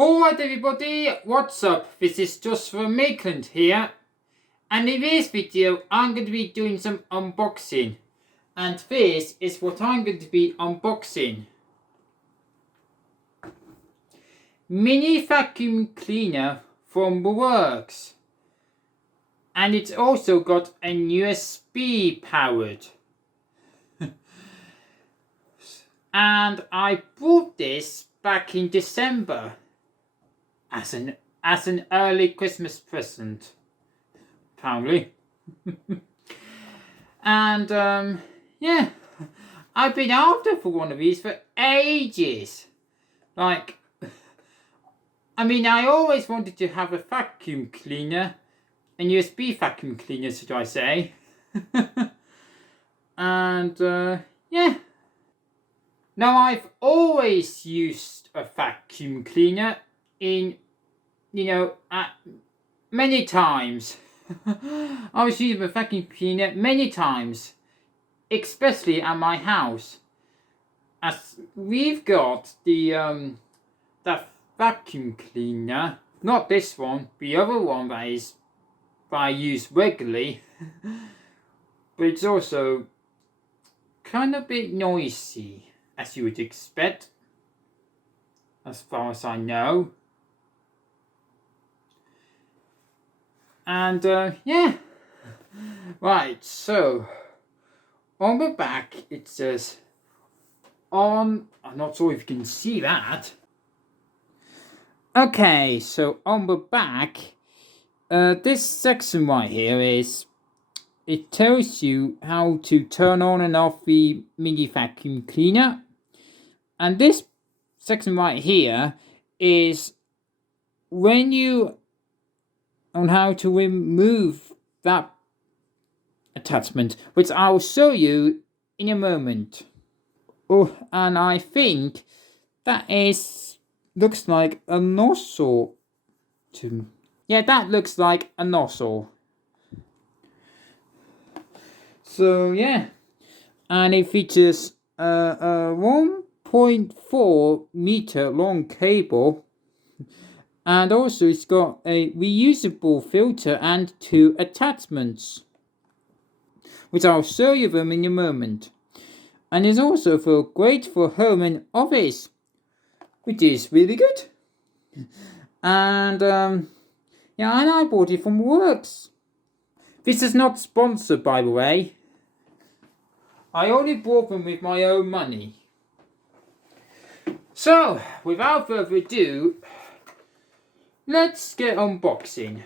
Alright everybody, what's up? This is Joshua Maitland here, and in this video I'm going to be doing some unboxing, and this is what I'm going to be unboxing. Mini vacuum cleaner from the works, and it's also got a USB powered. And I bought this back in December as an early Christmas present, apparently. And yeah, I've been after for one of these for ages. I always wanted to have a vacuum cleaner, a USB vacuum cleaner, should I say. And yeah. Now, I've always used a vacuum cleaner many times. I was using a vacuum cleaner many times, especially at my house, as we've got the vacuum cleaner, not this one, the other one that I use regularly, but it's also kind of a bit noisy, as you would expect, as far as I know. And yeah, right, so on the back it says I'm not sure if you can see that. Okay, so on the back, this section right here it tells you how to turn on and off the mini vacuum cleaner. And this section right here is on how to remove that attachment, which I'll show you in a moment. Oh, and I think that looks like a nozzle. Yeah, that looks like a nozzle. So yeah, and it features a 1.4 meter long cable, and also it's got a reusable filter and 2 attachments, which I'll show you them in a moment. And it's also great for home and office, which is really good. And yeah, and I bought it from Works. This is not sponsored, by the way. I only bought them with my own money. So, without further ado, let's get unboxing.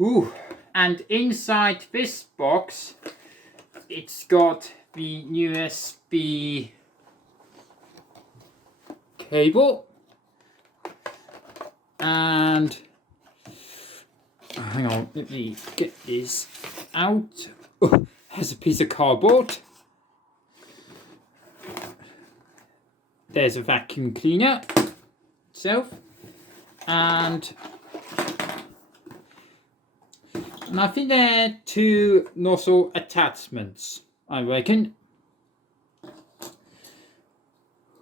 Ooh, and inside this box, it's got the USB cable. And hang on, let me get this out. Oh, there's a piece of cardboard. There's a vacuum cleaner itself, and I think there are 2 nozzle attachments, I reckon.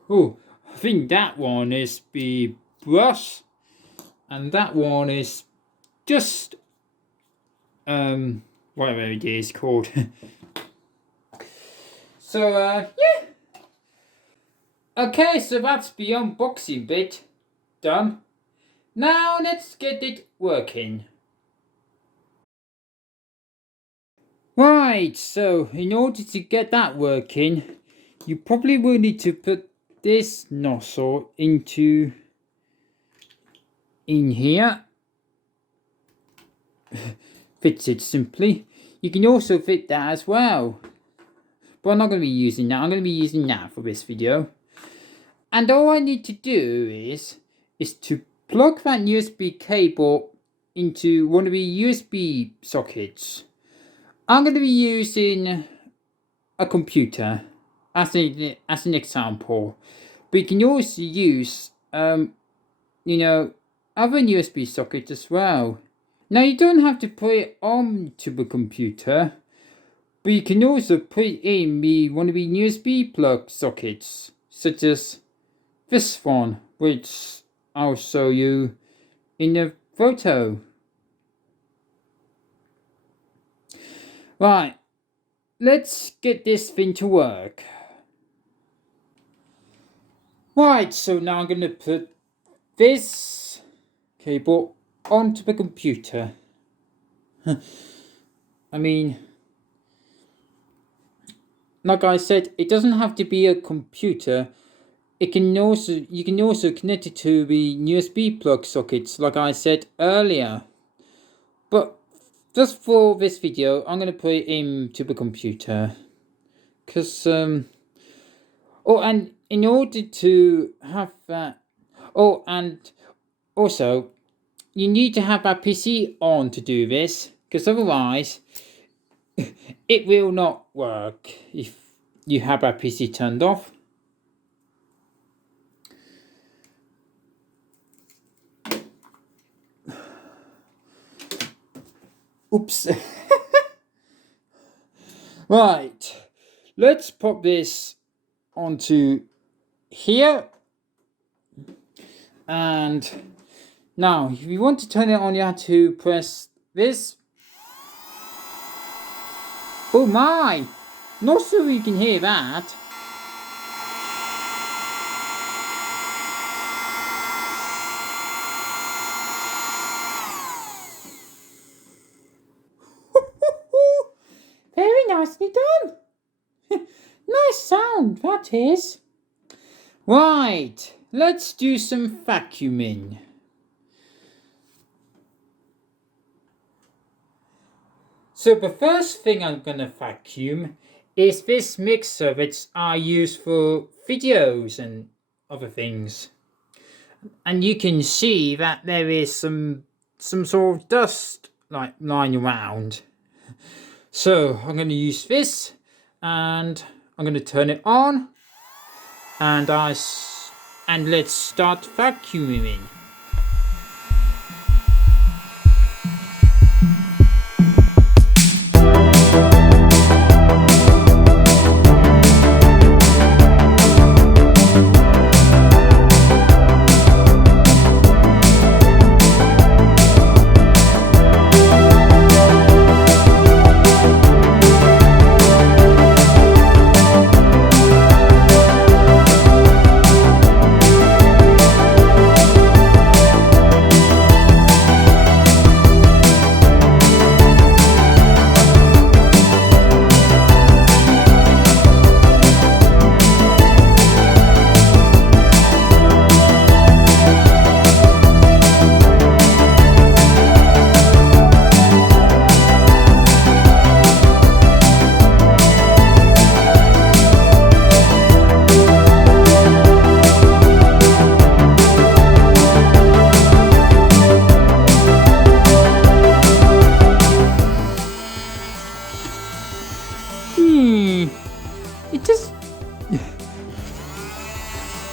Oh, I think that one is the brush, and that one is just whatever it is called. So yeah. Okay, so that's the unboxing bit done. Now let's get it working. Right, so in order to get that working, you probably will need to put this nozzle in here. Fits it simply. You can also fit that as well, but I'm not going to be using that. I'm going to be using that for this video. And all I need to do is to plug that USB cable into one of the USB sockets. I'm going to be using a computer as an example, but you can also use other USB sockets as well. Now you don't have to put it onto the computer, but you can also put it in one of the USB plug sockets, such as this one, which I'll show you in the photo. Right, let's get this thing to work. Right, so now I'm going to put this cable onto the computer. I mean, like I said, it doesn't have to be a computer. You can also connect it to the USB plug sockets, like I said earlier. But just for this video, I'm going to put it into the computer. Because, oh, and in order to have that, oh, and also, you need to have that PC on to do this, because otherwise, it will not work if you have that PC turned off. Oops. Right, let's pop this onto here. And now, if you want to turn it on, you have to press this. Oh my! Not sure you can hear that. Very nicely done. Nice sound, that is. Right, let's do some vacuuming. So the first thing I'm going to vacuum is this mixer that I use for videos and other things. And you can see that there is some sort of dust like lying around. So I'm going to use this, and I'm going to turn it on, and let's start vacuuming.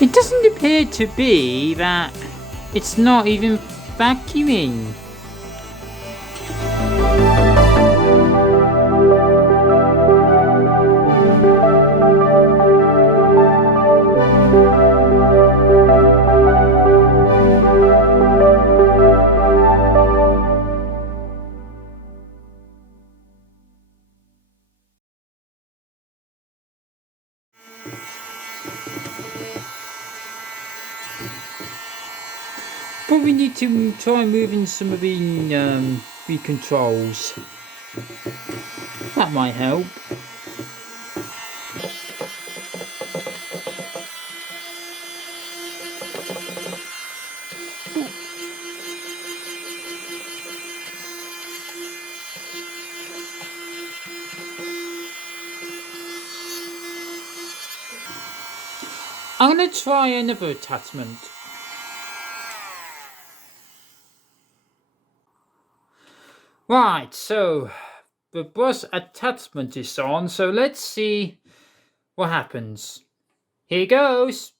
It doesn't appear to be that it's not even vacuuming. But we need to try moving some of the controls. That might help. I'm going to try another attachment. Right, so the bus attachment is on, so let's see what happens. Here goes.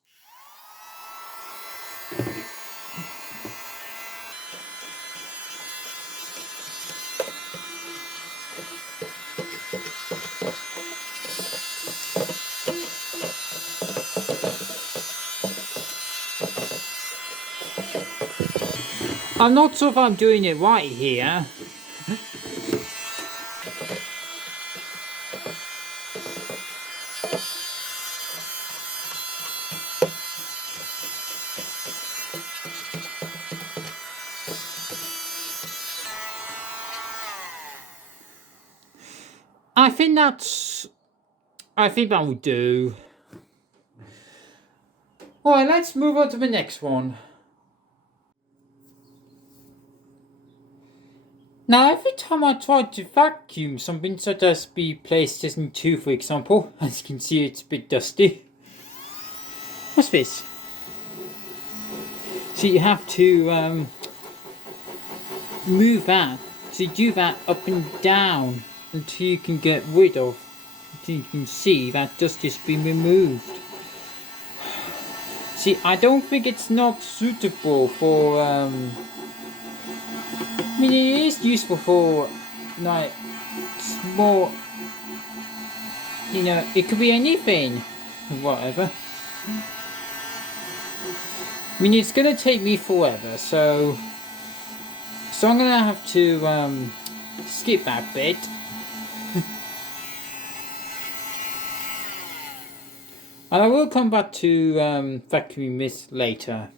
I'm not sure if I'm doing it right here. I think that will do. Alright, let's move on to the next one. Now, every time I try to vacuum something, such as the PlayStation 2 for example, as you can see it's a bit dusty. What's this? So you have to move that, so you do that up and down until you can get rid of, until you can see that dust has been removed. See, I don't think it's not suitable for, I mean, it is useful for, like, small, you know, it could be anything, whatever. I mean, it's gonna take me forever, so I'm gonna have to, skip that bit. And I will come back to vacuuming this later.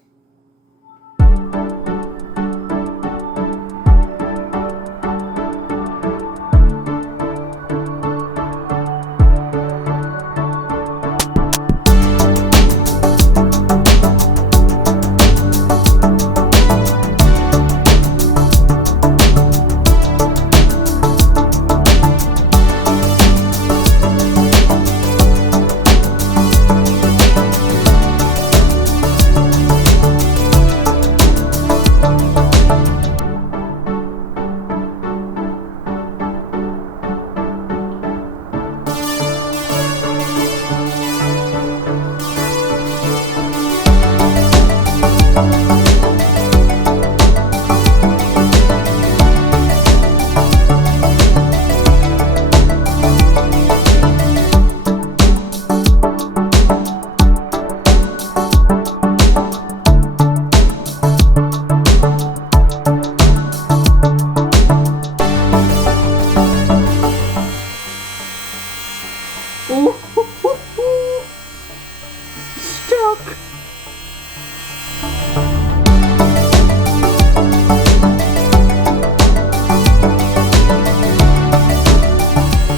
Stuck!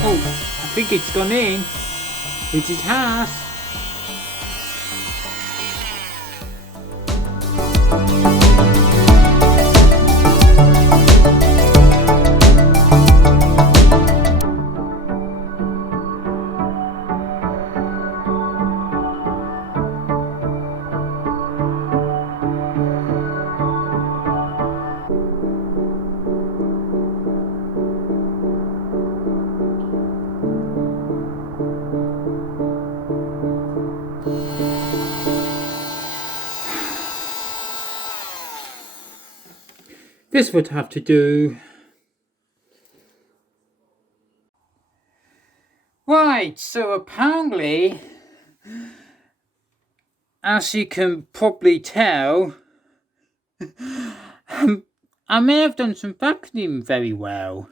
Oh, I think it's gone in, which it has. This would have to do. Right, so apparently, as you can probably tell, I may have done some vacuuming very well.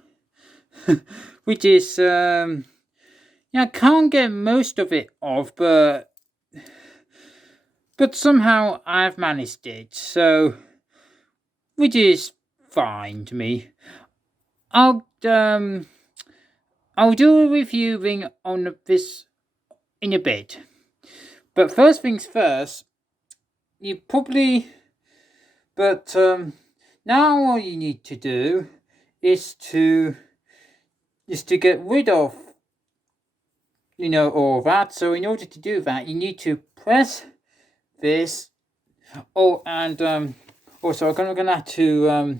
Which is, yeah, I can't get most of it off, but somehow I've managed it, so, which is fine to me. I'll do a reviewing on this in a bit, but first things first, you probably, now all you need to do is to get rid of, you know, all that. So in order to do that, you need to press this. Oh, and also I'm gonna have to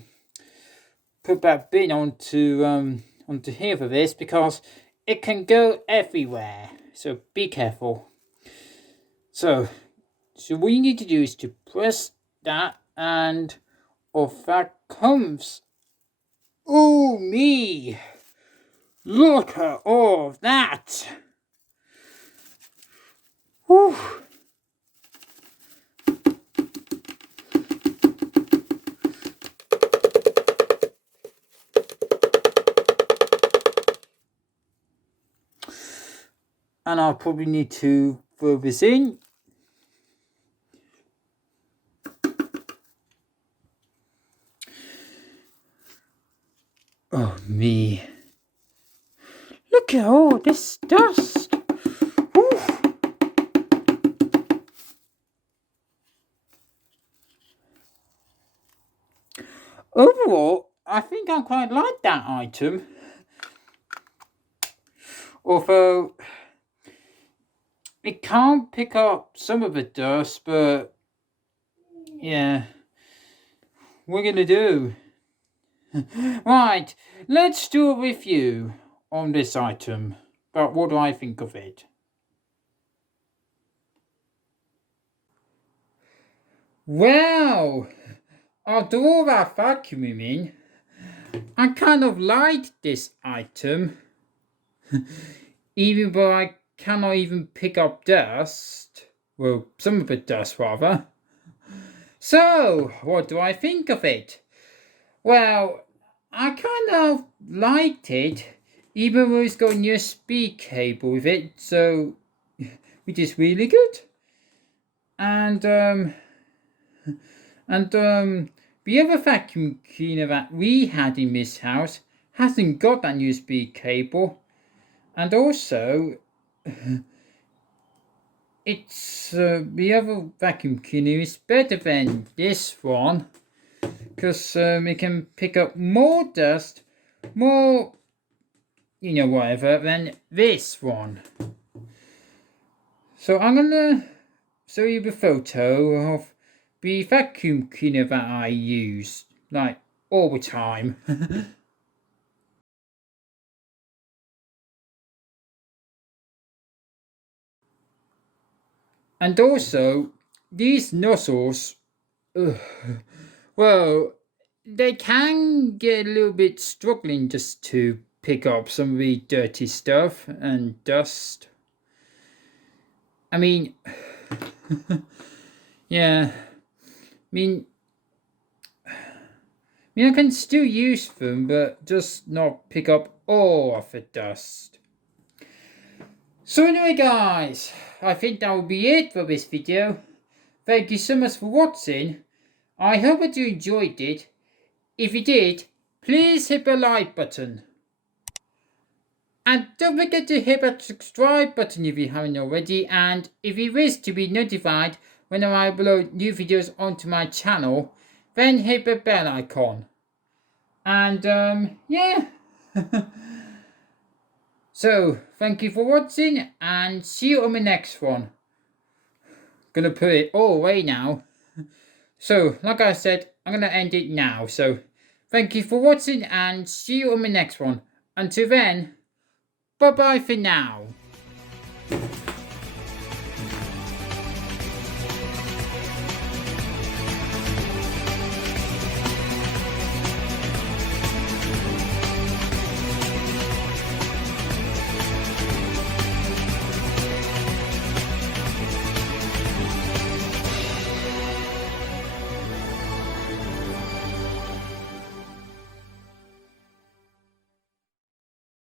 put that bin onto here for this, because it can go everywhere, so be careful. So what you need to do is to press that, and off that comes. Oh me! Look at all of that! Whew. And I'll probably need to throw this in. Oh me. Look at all this dust. Whew. Overall, I think I quite like that item. Although it can't pick up some of the dust, but yeah, we're gonna do. Right, let's do a review on this item. But what do I think of it? Well, after all that vacuuming, I kind of like this item. Even though I cannot even pick up dust. Well, some of the dust rather. So, what do I think of it? Well, I kind of liked it, even though it's got a USB cable with it, so which is really good. And the other vacuum cleaner that we had in this house hasn't got that USB cable, and also it's the other vacuum cleaner is better than this one because it can pick up more dust, more whatever than this one. So I'm gonna show you the photo of the vacuum cleaner that I use like all the time. And also, these nozzles, well, they can get a little bit struggling just to pick up some of the dirty stuff and dust. I mean, yeah, I can still use them, but just not pick up all of the dust. So anyway guys, I think that will be it for this video. Thank you so much for watching. I hope that you enjoyed it. If you did, please hit the like button. And don't forget to hit that subscribe button if you haven't already. And if you wish to be notified whenever I upload new videos onto my channel, then hit the bell icon. And yeah. So, thank you for watching and see you on the next one. Gonna put it all away now. So, like I said, I'm gonna end it now. So, thank you for watching and see you on the next one. Until then, bye bye for now.